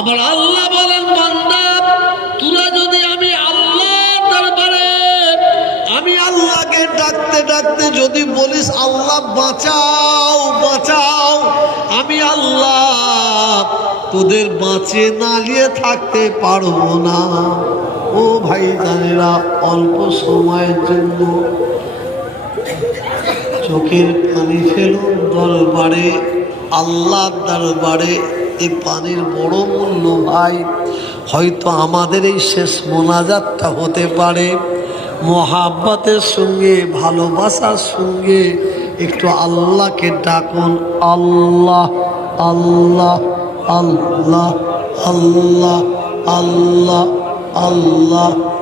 আবার আল্লাহ বলেন, বান্দা, তোরা যদি আমি আল্লাহ দরবারে, আমি আল্লাহকে ডাকতে ডাকতে যদি বলিস, আল্লাহ, বাঁচাও বাঁচাও, আমি আল্লাহ তোদের বাঁচিয়ে নালিয়ে থাকতে পারব না। ও ভাই জানেরা, অল্প সময়ের জন্য চোখের পানি ফেলুন দরবারে আল্লাহ দরবারে। এই পানির বড় মূল্য ভাই। হয়তো আমাদের এই শেষ মোনাজাতটা হতে পারে। মহাব্বতের সঙ্গে, ভালোবাসার সঙ্গে একটু আল্লাহকে ডাকুন। আল্লাহ আল্লাহ আল্লাহ আল্লাহ আল্লাহ আল্লাহ।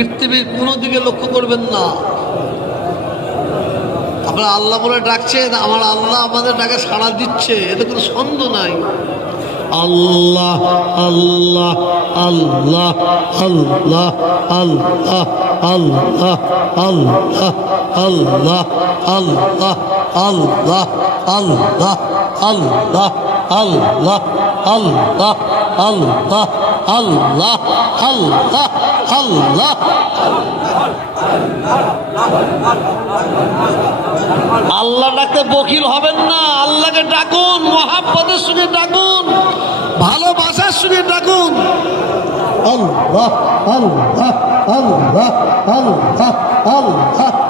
পৃথিবীর কোনো দিকে লক্ষ্য করবেন না আপনারা আল্লাহ বলে ডাকছেন আমার আল্লাহ আমাদের ডাকে সাড়া দিচ্ছে এতে কোনো সন্দেহ নাই আল্লাহ আল্লাহ আল্লাহ আল্লাহ আল্লাহ আল্লাহ আল্লাহ আল্লাহ আল্লাহ আল্লাহ আল্লাহ আল্লাহ আল্লাহ আল্লাহ আল্লাহ আল্লাহ আল্লাহ আল্লাহ আল্লাহ। ডাকতে বকিল হবেন না, আল্লাহকে ডাকুন, মহাব্বতের সঙ্গে ডাকুন, ভালোবাসার সঙ্গে ডাকুন। আল্লাহ আল্লাহ আল্লাহ আল্লাহ আল্লাহ আল্লাহ।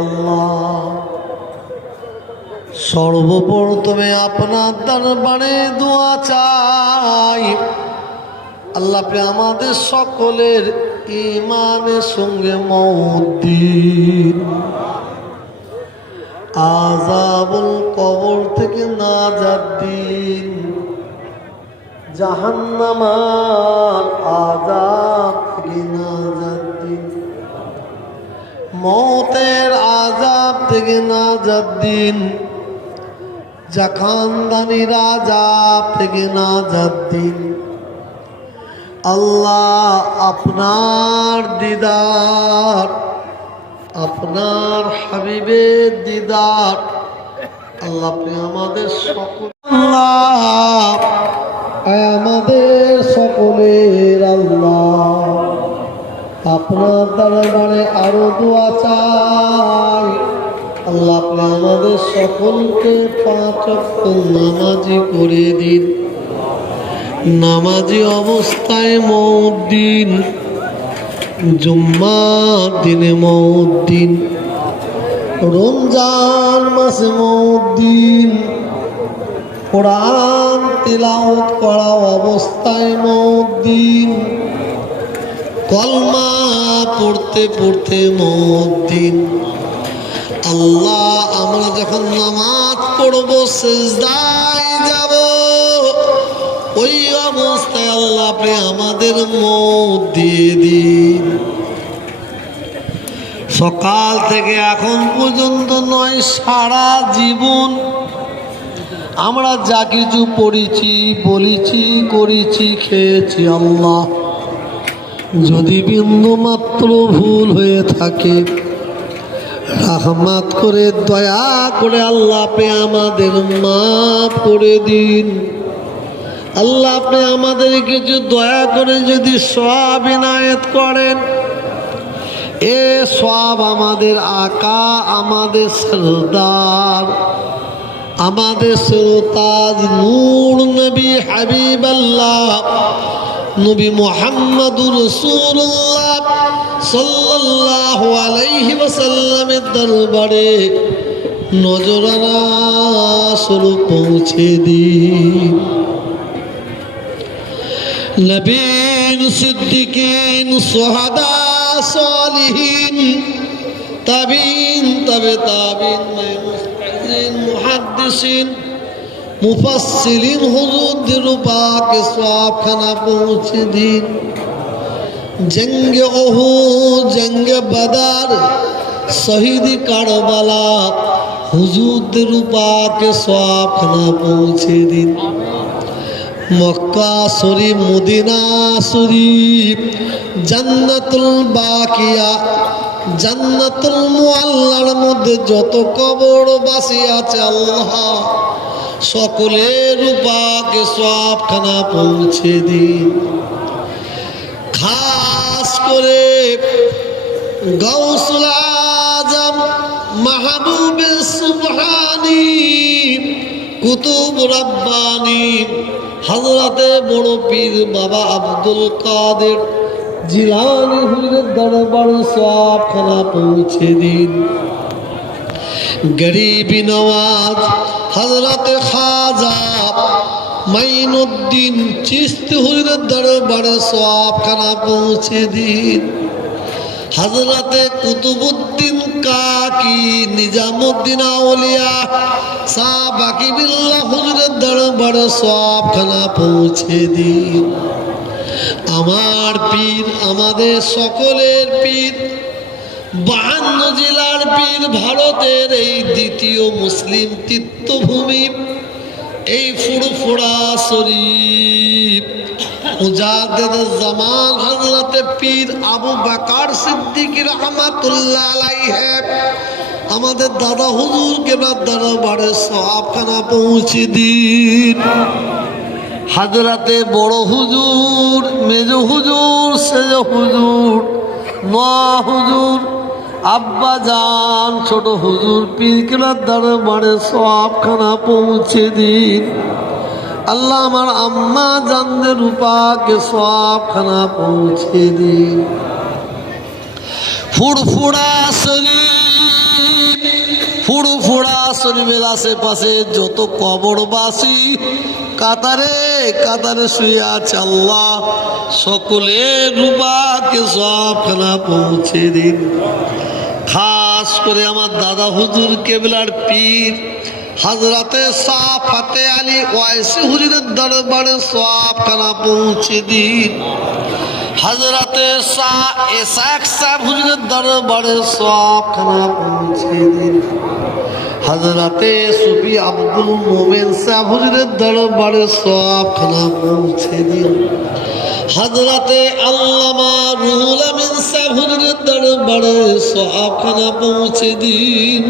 আল্লাহ সর্বপ্রথমে আপনার দরবারে দোয়া চাই। আল্লাহ আপনি আমাদের সকলের ইমানের সঙ্গে মৌদ্দিন আজাবুল কবর থেকে নাজাত দিন। জাহান্নামার আজাব মৌতের আজাব থেকে নাজাত দিন। জাখানদানির আজাব থেকে নাজাত দিন। আল্লাহ আপনার দিদার, আপনার হাবিবের দিদার। আল্লাহ আপনি আমাদের সকল আল্লাহ। আমাদের সকলের আপনার দরবারে আরও দোয়া চাই। আল্লাহ আমাদের সকলকে পাঁচ নামাজি করে দিন। নামাজি অবস্থায় মৌদ্দিন জুম্মার দিনে মৌদ্দিন রমজান মাসে মৌদ্দিন কোরআন তিলাওত করা অবস্থায় মত দিন। কলমা পড়তে পড়তে মত দিন আল্লাহ, আমরা যখন নামাজ পড়ব, সেজদায় যাব, ওই অবস্থায় আল্লাহ আপনি আমাদের মত দিয়ে দিন। সকাল থেকে এখন পর্যন্ত নয়, সারা জীবন আমরা যা কিছু পড়েছি, বলেছি, করেছি, খেয়েছি, আল্লাহ। যদি বিন্দু মাত্র ভুল হয়ে থাকে, রহমাত করে, দয়া করে আল্লাহ আপনি আমাদের মাফ করে দিন। আল্লাহ আপনি আমাদের কিছু দয়া করে যদি সব ইনায়ত করেন, এ সব আমাদের আকা, আমাদের সরদার, আমাদের সরতাজ নূর নবী হাবিব আল্লাহ নবী মোহাম্মদুর রসুল্লাহ সাল্লাল্লাহু আলাইহি ওয়াসাল্লামের দরবারে নজরানা স্বরূপ পৌঁছে দিন। নবীন, সিদ্দিকিন, সোহাদা, সালিহিন, তাবিন, তবে তাবিন, মুহাদ্দিসিন মুফাসসিলিন হুজুরদের পাকে সবখানা পৌঁছে দিন। জঙ্গে ওহু জঙ্গে বদার, শহীদ কারবালা, হুজুরদের পাকে সবখানা পৌঁছে দিন। মক্কা শরীফ, মদিনা শরীফ, জান্নাতুল বাকিয়া, জান্নাতুল মুআল্লার মধ্যে যত কবর বাসি আছে আল্লাহ সকলের রূপাকে সবখানা পৌঁছে দিন। খাস করে গৌসুল আজম, মাহবুবে সুবহানি, কুতুব রব্বানি হজরতে বড় পীর বাবা আব্দুল কাদের, জিলানি হুজুরের দরবার সবখানা পৌঁছে দিন। গরিবি নওয়াজ হজরতে খাজা মাইনুদ্দিন চিস্তি হুজুরের দরবারে সবখানা পৌঁছে দিন। হজরতে কুতুবুদ্দিন কাকি, নিজামুদ্দিন আউলিয়া শাহ বাকিবিল্লাহ হুজুরের দরবারে সবখানা পৌঁছে দিন। আমার পীর, আমাদের সকলের পীর বাহান্ন জেলার পীর ভারতের এই দ্বিতীয় মুসলিম তীর্থভূমি, এই ফুরফুরা শরীফ। মুজাদ্দেদ জামান হযরতে পীর আবু বকর সিদ্দিক রহমাতুল্লাহ আলাইহি, আমাদের দাদা হুজুর কে দরবারে সওয়াবখানা পৌঁছে দিন। হাজরাতে বড় হুজুর, মেজ হুজুর, সেজ হুজুর নোয়া হুজুর আব্বা জান ছোট হুজুর পীর কেলার দরবারে সবখানা পৌঁছে দিন। আল্লাহ আমার আম্মা জানদের রূপাকে সবখানা পৌঁছে দিন। ফুরফুরা শরীফ ফুরফুরা শরীফের আশেপাশে যত কবরবাসী, কাতারে কাতারে শুয়ে আছে আল্লাহ, সকলের রূপাকে সবখানা পৌঁছে দিন। খাস করে আমার দাদা হুজুর কেবলার পীর। হাজরাতে শাহ আলী ওয়াইসি হুজুরের দরবারে সবখানা পৌঁছে দিন। হাজরাতে শাহ এসাক সাহেব হুজুরের দরবারে সবখানা পৌঁছে দিন। হাজরাতে সুফি আব্দুল মোমেন সাহেব হুজুরের দরবারে সবখানা পৌঁছে দিন। হাজরাতে আল্লামা রুহুল আমিন সাহেব হুজুরের দরবারে সবখানা পৌঁছে দিন।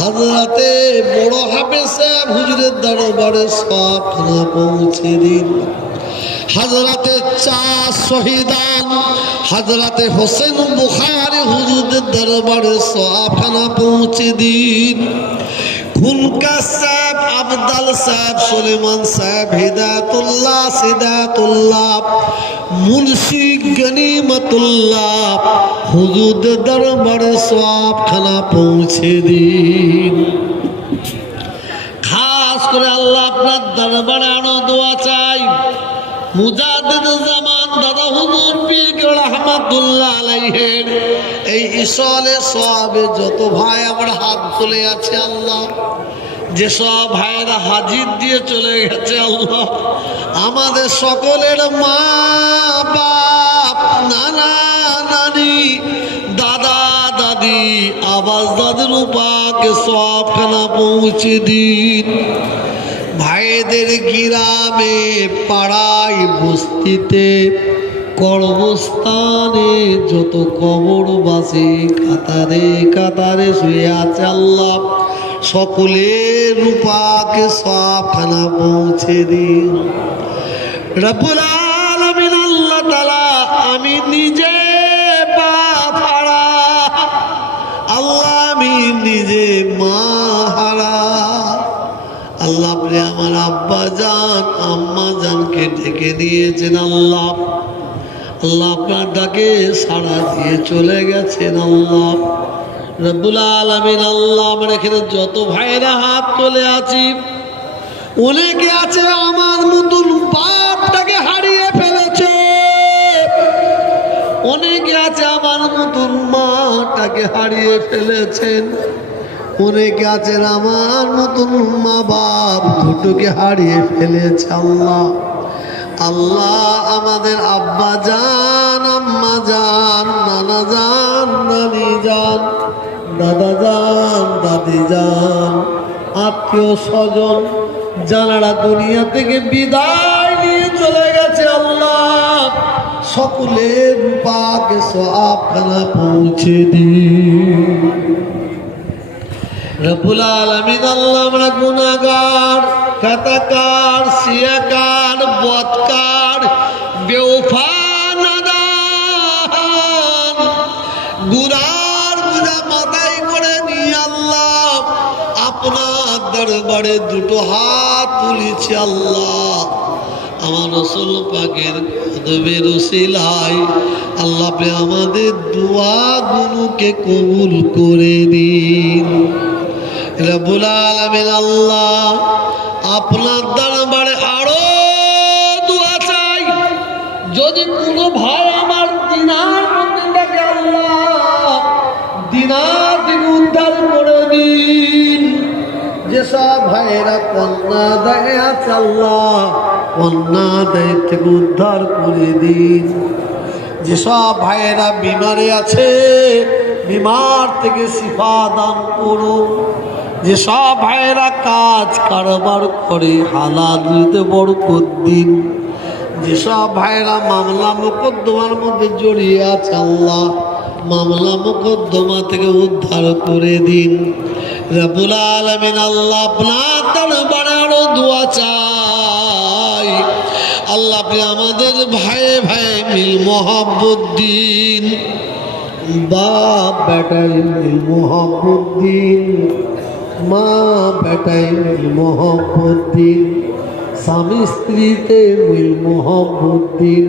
হাজরাতে বড় হাফে সাহেব হুজুরের দরবারে সবখানা পৌঁছে দিন। হাজরাতে চা শহীদান, হাজরাতে হোসেন বুখারি হুজুরের দরবারে সবখানা পৌঁছে দিন। খুনকা আবদাল সাহেব, সুলেমান সাহেব, হিদায়তুল্লাহ, সিদায়তুল্লাহ, মুন্সি গনিমতুল্লাহ হুজুরদের দরবারে সবখানা পৌঁছে দিন। খাস করে আল্লাহ আপনার দরবারে আরও দোয়া চাই। জামান দাদা হুজুর পীর কেবল আলাইহের। এই ইসলে সবে যত ভাই আমার হাত তুলে আছে আল্লাহ। যেসব ভাইয়েরা হাজির দিয়ে চলে গেছে, আল্লাহ। আমাদের সকলের মা, বাপ, নানা, নানি, দাদা, দাদি, আবাস দাদুর উপাকে সবখানা পৌঁছে দিন। ভাইদের গ্রামে, পাড়ায়, বস্তিতে, কর্মস্থানে যত কবরবাসী কাতারে কাতারে শুয়ে আছে আল্লাহ। সকলের রূপাকে সবখানা পৌঁছে দিন। রব্বুল আলামিন আল্লাহ তাআলা, আমি নিজে পা ফাড়া আল্লাহ আমি নিজে মা হারা। আল্লাহ আমার আব্বা জান, আম্মা জানকে ডেকে দিয়েছেন আল্লাহ। আল্লাহ আপনার ডাকে সাড়া দিয়ে চলে গেছেন আল্লাহ। রব্বুল আলমিন আল্লাহ আমার এখানে যত ভাইরা হাত তুলে আছি অনেকে আছে আমার মতন বাপটাকে হারিয়ে ফেলেছে। অনেকে আছে আমার মতন মাটাকে হারিয়ে ফেলেছেন অনেকে আছেন আমার মতন মা বাপ দুটোকে হারিয়ে ফেলেছে আল্লাহ। আল্লাহ আমাদের আব্বা জান আম্মা জান নানা জান নানি জান দাদা যান, দাদি যান, আত্মীয় স্বজন যারা দুনিয়া থেকে বিদায় নিয়ে চলে গেছে আল্লাহ। সকলের পাকে সবখানা পৌঁছে দিন। রব্বুল আলামিন আমরা গুনাহগার কাতাকার সিয়াকার, বদকার দরবারে দুটো হাত তুলেছি আল্লাহ। আমার রসল পাকের কদবের রসিলাই আল্লাহ পে আমাদের দোয়া গুলোকে কবুল করে দিন রবুল আলমিন আল্লাহ আপনার দরবারে যেসব ভাইয়েরা, কন্যা দেয় আল্লাহ, কন্যা দেয় থেকে উদ্ধার করে দিন। যেসব ভাইয়েরা বিমারে আছে, বিমার থেকে শিফা দান করুন যেসব ভাইয়েরা কাজ কারবার করে, হালাল নিতে বড় দিন। যেসব ভাইয়েরা মামলা মোকদ্দমার মধ্যে জড়িয়ে আছে আল্লাহ, মামলা মোকদ্দমা থেকে উদ্ধার করে দিন। রবুল আলমিন আল্লাহ আপনার দরবারে আরও দোয়া চাই। আল্লাহ আপনি আমাদের ভাইয়ে ভাইয়ে মিল মোহাম্মদ দিন। বাপ বেটাই মিল মোহাম্মদ দিন। মা বেটাই মিল মোহাম্মদ দিন। স্বামী স্ত্রীতে মিল মোহাম্মদ দিন।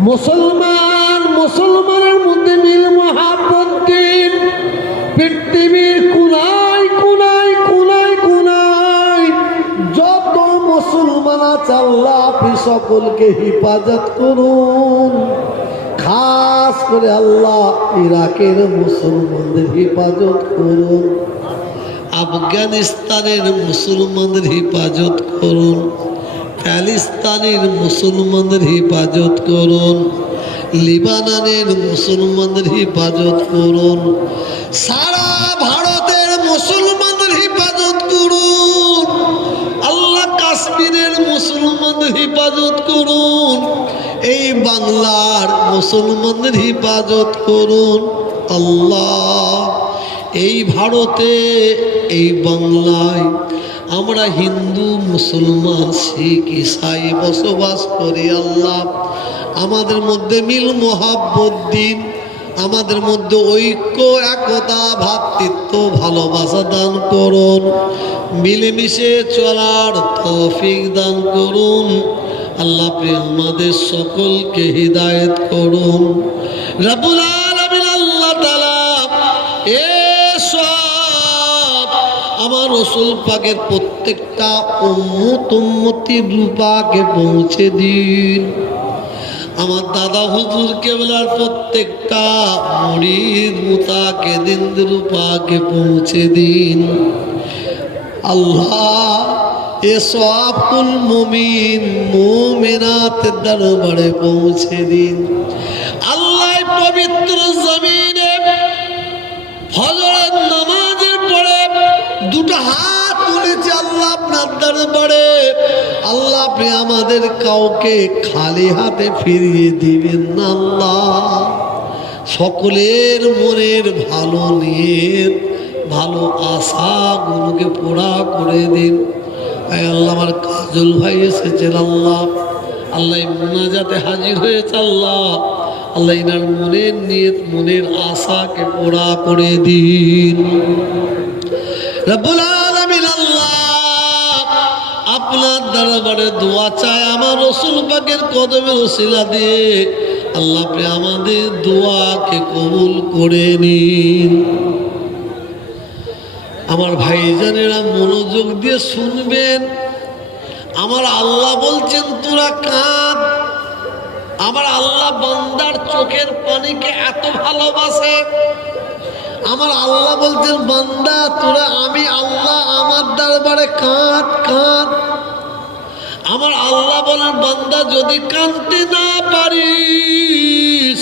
মুসলমান মুসলমানের মধ্যে মিল মোহাম্মদ দিন। পৃথিবীর কুনায় কুনায় কুনায় কুনায় যত মুসলমান আছে, আল্লাহ সকলকে হেফাজত করুন। খাস করে আল্লাহ ইরাকের মুসলমানদের হেফাজত করুন। আফগানিস্তানের মুসলমানদের হেফাজত করুন। প্যালিস্তানের মুসলমানদের হেফাজত করুন। লিবানানের মুসলমানদের হেফাজত করুন। সারা ভারতের মুসলমানদের হেফাজত করুন। আল্লাহ কাশ্মীরের মুসলমানদের হেফাজত করুন। এই বাংলার মুসলমানদের হেফাজত করুন। আল্লাহ, এই ভারতে, এই বাংলায় আমরা হিন্দু, মুসলমান, শিখ, ইসাই বসবাস করি। আল্লাহ আমাদের মধ্যে মিল মোহাব্বত দিন। আমাদের মধ্যে ঐক্য, একতা, ভাতৃত্ব, ভালোবাসা দান করুন। মিলেমিশে চলার তৌফিক দান করুন। আল্লাহ আমাদের সকলকে হৃদায়ত করুন। রাবুল আলামিন আল্লাহ তাআলা এ আমার রসুল পাকের প্রত্যেকটা উম্মত উম্মতি রূপাকে পৌঁছে দিন। আমার দাদা হুজুর কেবলার প্রত্যেকটা মরিদ মুতাকে দিন রূপাকে পৌঁছে দিন। আল্লাহ, এ সবকুল মুমিন মুমিনাতের দরবারে পৌঁছে দিন। আল্লাহ পবিত্র জমিনে ফজরের নামাজের পরে দুটো হাত আপনার দরবারে আল্লাহ আপনি আমাদের কাউকে খালি হাতে ফিরিয়ে দিবেন না আল্লাহ। সকলের মনের ভালো নিয়ে ভালো আশাগুলোকে পোড়া করে দিন। আল্লাহ, আমার কাজল ভাই এসেছেন আল্লাহ। আল্লাহ মোনাজাতে হাজির হয়েছে আল্লাহ। আল্লাহ ইনার মনের নিয়ত, মনের আশাকে পোড়া করে দিন। রব্বুল দরবারে দোয়া চায় আমার রসুল পাকের কদমে রসিলা দিয়ে। আল্লাহ আমাদের দোয়াকে কবুল করে নিন। আমার ভাইজানেরা মনোযোগ দিয়ে শুনবেন। আমার আল্লাহ বলছেন, তোরা কাঁদ। আমার আল্লাহ বান্দার চোখের পানিকে এত ভালোবাসে। আমার আল্লাহ বলছেন, বান্দা, তোরা, আমি আল্লাহ আমার দরবারে কাঁদ কাঁদ। আমার আল্লাহ বলেন বান্দা যদি কাঁদতে না পারিস,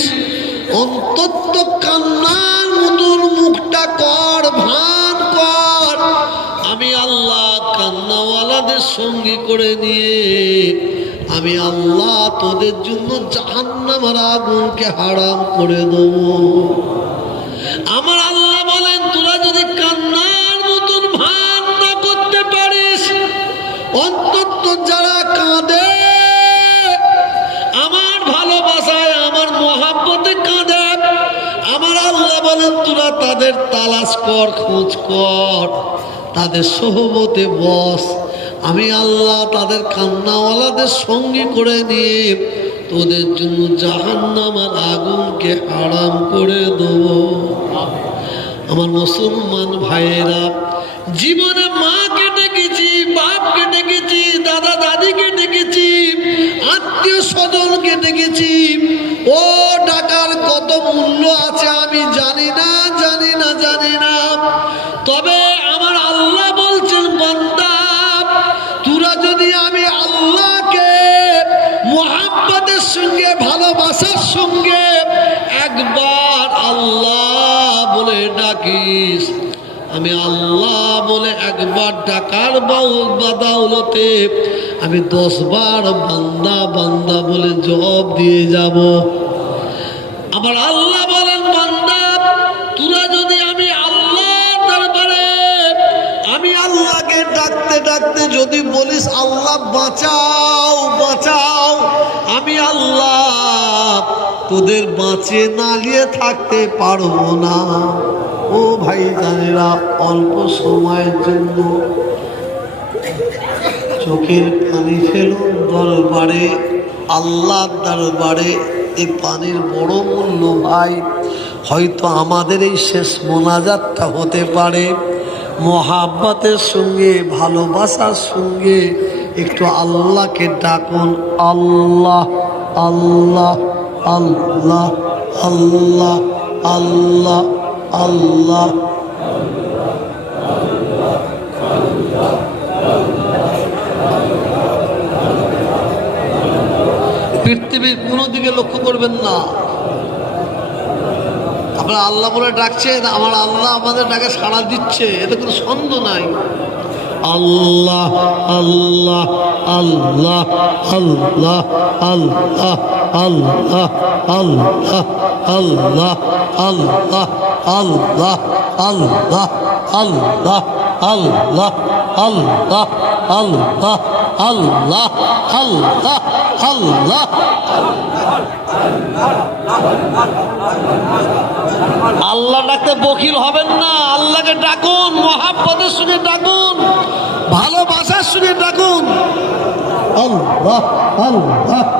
অন্তত কান্নার মতন মুখটা কর, ভান কর। আমি আল্লাহ কান্নাওয়ালাদের সঙ্গী করে নিয়ে, আমি আল্লাহ তোদের জন্য জাহান্নামার আগুনকে হারাম করে দেবো। আমার আল্লাহ বলেন, তোরা যদি কান্নার মতন ভান না করতে পারিস, অন্তত যারা কাঁদে। আমার ভালোবাসায়, আমার মহাব্বতে কাঁদে। আমার আল্লাহ বলেন, তোরা তাদের তালাশ কর, খোঁজ কর। তাদের সহবতে বস। আমি আল্লাহ তাদের কান্নাওয়ালাদের সঙ্গী করে নিয়ে তোদের জন্য জাহান্নামার আগুনকে হারাম করে দেবো। আমার মুসলমান ভাইয়েরা, জীবনে মাকে ডেকেছি। স্বজনকে ডেকেছি ও ডাকার কত মূল্য আছে আমি জানি না জানি না জানি না। তবে আমার আল্লাহ বলছেন, বান্দা, তোরা যদি আমি আল্লাহকে মোহাব্বতের সঙ্গে, ভালোবাসার সঙ্গে একবার আল্লাহ বলে ডাকিস, আমি আল্লাহ একবার ডাকার বাদাউলতে আমি দশ বার বান্দা বান্দা বলে জবাব দিয়ে যাব। আবার আল্লাহ বলেন, বান্দা, তোরা যদি আমি আল্লাহ দরবারে, আমি আল্লাহকে ডাকতে ডাকতে যদি বলিস, আল্লাহ, বাঁচাও বাঁচাও, আমি আল্লাহ তোদের বাঁচিয়ে না নিয়ে থাকতে পারব না। ও ভাই জানেরা, অল্প সময়ের জন্য চোখের পানি ফেলুন দরবারে, আল্লাহর দরবারে। এই পানির বড় মূল্য ভাই, হয়তো আমাদের এই শেষ মোনাজাতটা হতে পারে। মহাব্বতের সঙ্গে, ভালোবাসার সঙ্গে একটু আল্লাহকে ডাকুন, আল্লাহ আল্লাহ আল্লাহ আল্লাহ আল্লাহ। আল্লাহ। পৃথিবীর কোনো দিকে লক্ষ্য করবেন না। আপনারা আল্লাহ বলে ডাকছেন, আমার আল্লাহ আমাদের ডাকে সাড়া দিচ্ছে, এতে কোনো সন্দেহ নাই। আল্লাহ আল্লাহ আল্লাহ আল্লাহ আল্লাহ আল্লাহ আল্লাহ আল্লাহ আল্লাহ আল্লাহ আল্লাহ আল্লাহ আল্লাহ আল্লাহ আল্লাহ আল্লাহ আল্লাহ আল্লাহ আল্লাহ ডাকতে বকিল হবেন না আল্লাহকে ডাকুন মহাপদের সঙ্গে ডাকুন ভালোবাসার সঙ্গে ডাকুন আল্লাহ আল্লাহ আল্লাহ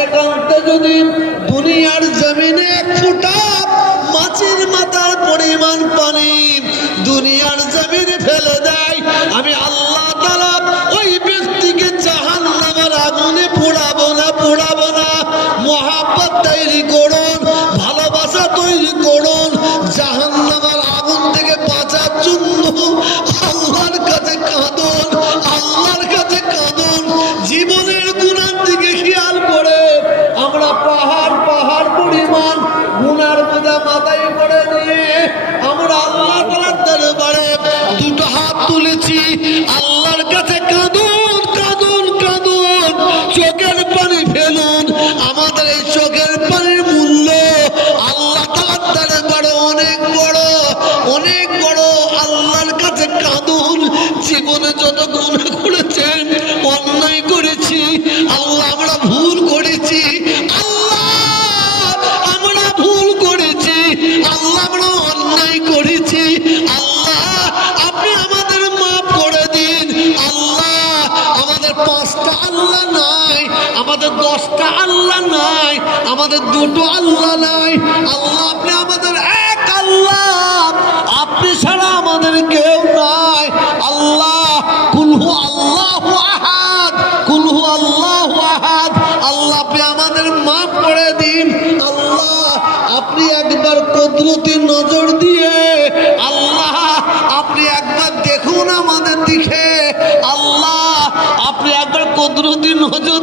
একান্তে যদি জীবনে যত গুণা করেছেন, অন্যায় করেছি, আল্লাহ আমরা ভুল করেছি, আল্লাহ আমরা ভুল করেছি, আল্লাহ আমরা অন্যায় করেছি, আল্লাহ আপনি আমাদের মাফ করে দিন, আল্লাহ আমাদের পাঁচটা আল্লাহ নাই, আমাদের দশটা আল্লাহ নাই, আমাদের দুটো আল্লাহ নাই, আল্লাহ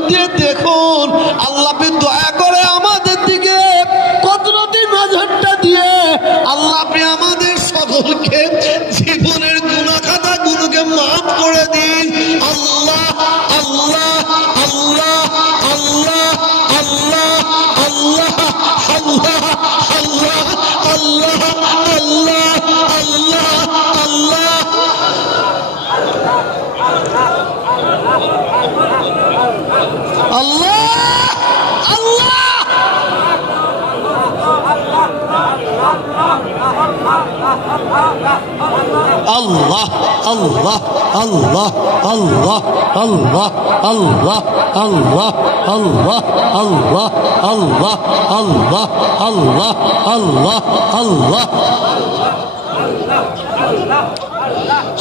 দিয়ে আল্লাহ আল্লাহ আল্লাহ আল্লাহ আল্লাহ আল্লাহ আল্লাহ আল্লাহ আল্লাহ আল্লাহ আল্লাহ আল্লাহ আল্লাহ আল্লাহ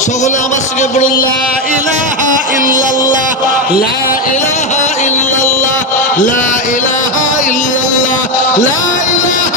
সকলে আমার সঙ্গে বলুন লা ইলাহা ইল্লাল্লাহ লা ইলাহা ইল্লাল্লাহ লা ইলাহা ইল্লাল্লাহ লা ইলাহা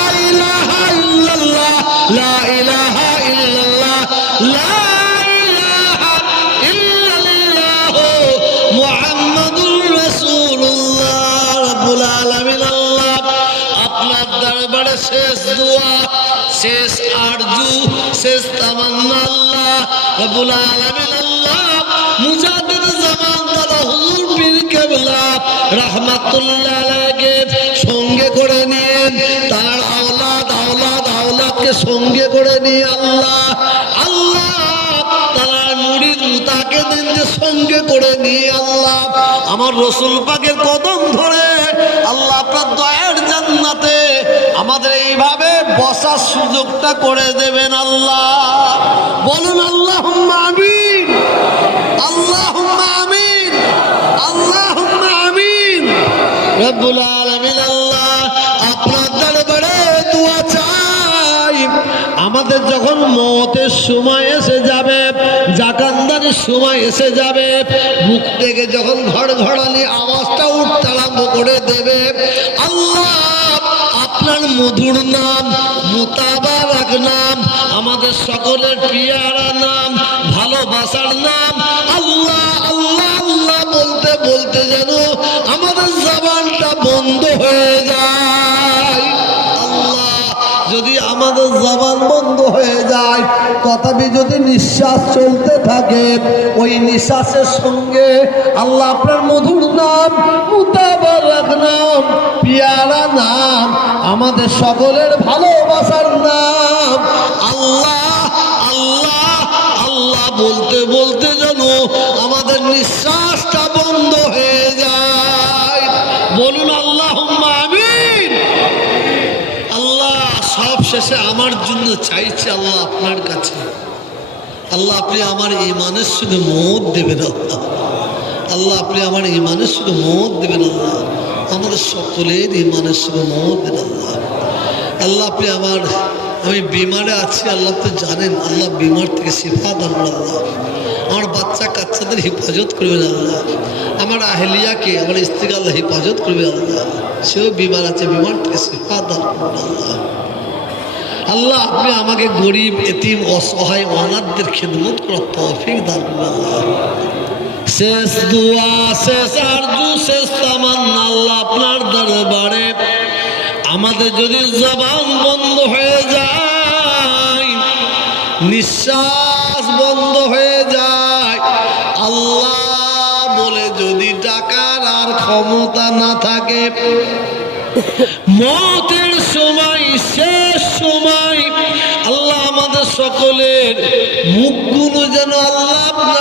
দাদা সঙ্গে করে নিয়ে তার আওলাদ আওলাদ, আওলাদকে সঙ্গে করে নিয়ে আল্লাহ আল্লাহ তার মুড়িদ মুতাকে দিনকে সঙ্গে করে নিয়ে আল্লাহ। আমার রসুল পাকের কদম ধরে আল্লাহ আপনার দয়ার জান্নাতে আমাদের এইভাবে বসার সুযোগটা করে দেবেন আল্লাহ। বলুন আল্লাহ আমিন আল্লাহ আমিন আল্লাহ আমিন। রব্বুল আল্লাহ, আপনার দরবারে দোয়া চাই। আমাদের যখন মতের সময় এসে যাবে জাকান্দারের সময় এসে যাবে, মুখ থেকে যখন ঘর ঘড়ালি আওয়াজটা উঠতে আরম্ভ করে দেবে, আল্লাহ আপনার মধুর নাম, মুতাবারাক নাম, আমাদের সকলের পিয়ারা নাম, ভালোবাসার নাম। আল্লাহ আল্লাহ আল্লাহ বলতে বলতে যেন আমাদের জবানটা বন্ধ হয়ে যায়। আল্লাহ, যদি আমাদের জবান বন্ধ হয়ে যায়, তথাপি যদি নিঃশ্বাস চলতে থাকে, ওই নিঃশ্বাসের সঙ্গে আল্লাহ আপনার মধুর নাম, মুতাবারাক নাম পিয়ারা নাম, আমাদের সকলের ভালোবাসার নাম। আল্লাহ আল্লাহ আল্লাহ বলতে বলতে যেন আমাদের নিঃশ্বাসটা বন্ধ হয়ে যায়। বলুন আল্লাহ আল্লাহ, সব শেষে আমার জন্য চাইছে আল্লাহ আপনার কাছে। আল্লাহ, আপনি আমার ইমানের শুধু মত দেবেন আল্লাহ। আল্লাহ, আপনি আমার ইমানের শুধু মত দেবেন আল্লাহ। আমাদের সকলের ইমানের সঙ্গে আল্লাহ। আল্লাহ আপনি আমার, আমি বিমারে আছি, আল্লাহ তো জানেন, আল্লাহ বিমার থেকে শিফা দান আল্লাহ। আমার বাচ্চা কাচ্চাদের হেফাজত করবেন আল্লাহ। আমার আহলিয়াকে, আমার স্ত্রীকে আল্লাহ হেফাজত করবে আল্লাহ। সেও বিমার আছে, বিমার থেকে শিফা দান আল্লাহ। আল্লাহ আপনি আমাকে গরিব, এতিম, অসহায়, অনাথদের খেদমত করার তফিক দান আল্লাহ। শেষ দুয়া, শেষ আরজু, শেষ তামান্না আপনার দরবারে। আমাদের যদি জবান বন্ধ হয়ে যায়, নিঃশ্বাস বন্ধ হয়ে যায়, আল্লাহ বলে যদি ডাকার আর ক্ষমতা না থাকে, মতের সময়, শেষ সময় আল্লাহ আমাদের সকলের মুখগুলো যেন আল্লাহ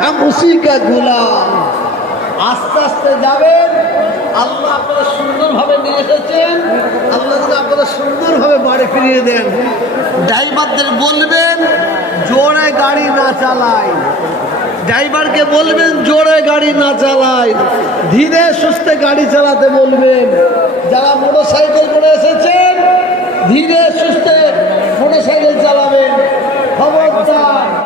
হাম উসিকা গুলাম। আস্তে আস্তে যাবেন। আল্লাহ আপনারা সুন্দরভাবে নিয়ে এসেছেন। আল্লাহ যদি আপনারা সুন্দরভাবে বাড়ি ফিরিয়ে দেন, ড্রাইভারদের বলবেন, জোরে গাড়ি না চালায় ড্রাইভারকে বলবেন, জোরে গাড়ি না চালায় ধীরে সুস্থে গাড়ি চালাতে বলবেন। যারা মোটর সাইকেল করে এসেছেন, ধীরে সুস্থে মোটর সাইকেল চালাবেন। খবরদার।